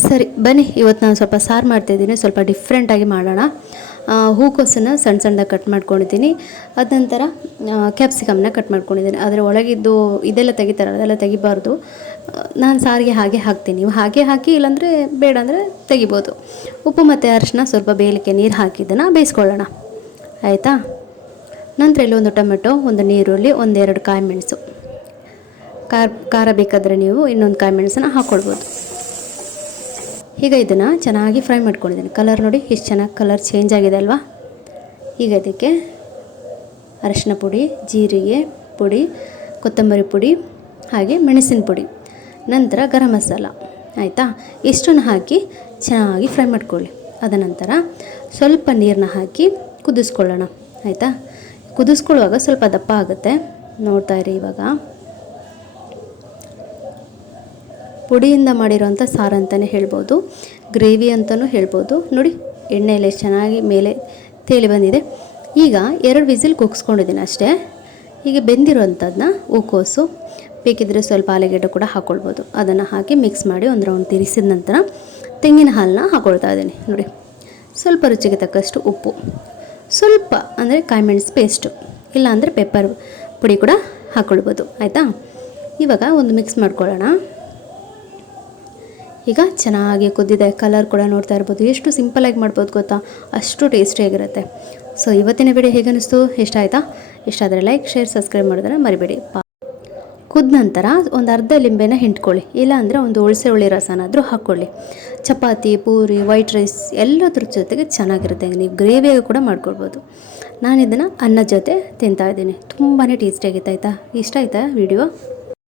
ಸರಿ ಬನ್ನಿ, ಇವತ್ತು ನಾನು ಸ್ವಲ್ಪ ಸಾರು ಮಾಡ್ತಾಯಿದ್ದೀನಿ. ಸ್ವಲ್ಪ ಡಿಫ್ರೆಂಟಾಗಿ ಮಾಡೋಣ. ಹೂಕೋಸನ್ನು ಸಣ್ಣ ಸಣ್ಣದಾಗಿ ಕಟ್ ಮಾಡ್ಕೊಂಡಿದ್ದೀನಿ. ಅದ ನಂತರ ಕ್ಯಾಪ್ಸಿಕಮ್ನ ಕಟ್ ಮಾಡ್ಕೊಂಡಿದ್ದೀನಿ. ಅದರ ಒಳಗಿದ್ದು ಇದೆಲ್ಲ ತೆಗಿತಾರಲ್ಲ, ಅದೆಲ್ಲ ತೆಗಿಬಾರ್ದು. ನಾನು ಸಾರಿಗೆ ಹಾಗೆ ಹಾಕ್ತೀನಿ. ನೀವು ಹಾಗೆ ಹಾಕಿ, ಇಲ್ಲಾಂದರೆ ಬೇಡ ಅಂದರೆ ತೆಗಿಬೋದು. ಉಪ್ಪು ಮತ್ತು ಅರಿಶಿನ ಸ್ವಲ್ಪ ಬೇಯಲಿಕ್ಕೆ ನೀರು ಹಾಕಿದ್ದನ್ನು ಬೇಯಿಸ್ಕೊಳ್ಳೋಣ, ಆಯಿತಾ. ನಂತರ ಇಲ್ಲಿ ಒಂದು ಟೊಮೆಟೊ, ಒಂದು ನೀರುಳ್ಳಿ, ಒಂದೆರಡು ಕಾಯಿ ಮೆಣಸು. ಖಾರ ಬೇಕಾದರೆ ನೀವು ಇನ್ನೊಂದು ಕಾಯಿ ಮೆಣಸನ್ನು ಹಾಕ್ಕೊಳ್ಬೋದು. ಈಗ ಇದನ್ನು ಚೆನ್ನಾಗಿ ಫ್ರೈ ಮಾಡ್ಕೊಂಡಿದ್ದೀನಿ. ಕಲರ್ ನೋಡಿ ಎಷ್ಟು ಚೆನ್ನಾಗಿ ಕಲರ್ ಚೇಂಜ್ ಆಗಿದೆ ಅಲ್ವಾ. ಈಗ ಇದಕ್ಕೆ ಅರಿಶಿನ ಪುಡಿ, ಜೀರಿಗೆ ಪುಡಿ, ಕೊತ್ತಂಬರಿ ಪುಡಿ, ಹಾಗೆ ಮೆಣಸಿನ ಪುಡಿ, ನಂತರ ಗರಂ ಮಸಾಲ, ಆಯಿತಾ. ಇಷ್ಟನ್ನು ಹಾಕಿ ಚೆನ್ನಾಗಿ ಫ್ರೈ ಮಾಡ್ಕೊಳ್ಳಿ. ಅದ ನಂತರ ಸ್ವಲ್ಪ ನೀರನ್ನ ಹಾಕಿ ಕುದಿಸ್ಕೊಳ್ಳೋಣ, ಆಯಿತಾ. ಕುದಿಸ್ಕೊಳ್ಳುವಾಗ ಸ್ವಲ್ಪ ದಪ್ಪ ಆಗುತ್ತೆ, ನೋಡ್ತಾ ಇರಿ. ಇವಾಗ ಪುಡಿಯಿಂದ ಮಾಡಿರೋಂಥ ಸಾರು ಅಂತಲೇ ಹೇಳ್ಬೋದು, ಗ್ರೇವಿ ಅಂತಲೂ ಹೇಳ್ಬೋದು. ನೋಡಿ ಎಣ್ಣೆಯಲ್ಲಿ ಎಷ್ಟು ಚೆನ್ನಾಗಿ ಮೇಲೆ ತೇಲಿ ಬಂದಿದೆ. ಈಗ 2 ವಿಸಿಲ್ ಕೂಗಿಸ್ಕೊಂಡಿದ್ದೀನಿ ಅಷ್ಟೇ. ಈಗ ಬೆಂದಿರೋಂಥದ್ದನ್ನ ಹೂಕೋಸು, ಬೇಕಿದ್ದರೆ ಸ್ವಲ್ಪ ಆಲೂಗೆಡ್ಡೆ ಕೂಡ ಹಾಕ್ಕೊಳ್ಬೋದು. ಅದನ್ನು ಹಾಕಿ ಮಿಕ್ಸ್ ಮಾಡಿ ಒಂದು ರೌಂಡ್ ತಿರುಗಿಸಿದ ನಂತರ ತೆಂಗಿನ ಹಾಲನ್ನ ಹಾಕ್ಕೊಳ್ತಾ ಇದ್ದೀನಿ. ನೋಡಿ, ಸ್ವಲ್ಪ ರುಚಿಗೆ ತಕ್ಕಷ್ಟು ಉಪ್ಪು, ಸ್ವಲ್ಪ ಅಂದರೆ ಕಾಯಿ ಮೆಣಸು ಪೇಸ್ಟು, ಇಲ್ಲಾಂದರೆ ಪೆಪ್ಪರ್ ಪುಡಿ ಕೂಡ ಹಾಕ್ಕೊಳ್ಬೋದು, ಆಯಿತಾ. ಇವಾಗ ಒಂದು ಮಿಕ್ಸ್ ಮಾಡ್ಕೊಳ್ಳೋಣ. ಈಗ ಚೆನ್ನಾಗಿ ಕುದ್ದಿದೆ. ಕಲರ್ ಕೂಡ ನೋಡ್ತಾ ಇರ್ಬೋದು. ಎಷ್ಟು ಸಿಂಪಲಾಗಿ ಮಾಡ್ಬೋದು ಗೊತ್ತಾ, ಅಷ್ಟು ಟೇಸ್ಟಿಯಾಗಿರುತ್ತೆ. ಸೊ ಇವತ್ತಿನ ವಿಡಿಯೋ ಹೇಗೆ ಅನ್ನಿಸ್ತು, ಇಷ್ಟ ಆಯಿತಾ? ಇಷ್ಟ ಆದರೆ ಲೈಕ್, ಶೇರ್, ಸಬ್ಸ್ಕ್ರೈಬ್ ಮಾಡಿದ್ರೆ ಮರಿಬೇಡಿ. ಕುದ ನಂತರ ಒಂದು ಅರ್ಧ ಲಿಂಬೆನ ಹಿಂಡ್ಕೊಳ್ಳಿ, ಇಲ್ಲಾಂದರೆ ಒಂದು ಹುಳಿ ರಸನಾದರೂ ಹಾಕ್ಕೊಳ್ಳಿ. ಚಪಾತಿ, ಪೂರಿ, ವೈಟ್ ರೈಸ್ ಎಲ್ಲದ್ರ ಜೊತೆಗೆ ಚೆನ್ನಾಗಿರುತ್ತೆ. ನೀವು ಗ್ರೇವಿಯಾಗಿ ಕೂಡ ಮಾಡ್ಕೊಳ್ಬೋದು. ನಾನು ಇದನ್ನು ಅನ್ನದ ಜೊತೆ ತಿಂತಾಯಿದ್ದೀನಿ. ತುಂಬಾ ಟೇಸ್ಟಿಯಾಗಿತ್ತು, ಆಯಿತಾ. ಇಷ್ಟ ಆಯಿತಾ ವಿಡಿಯೋ?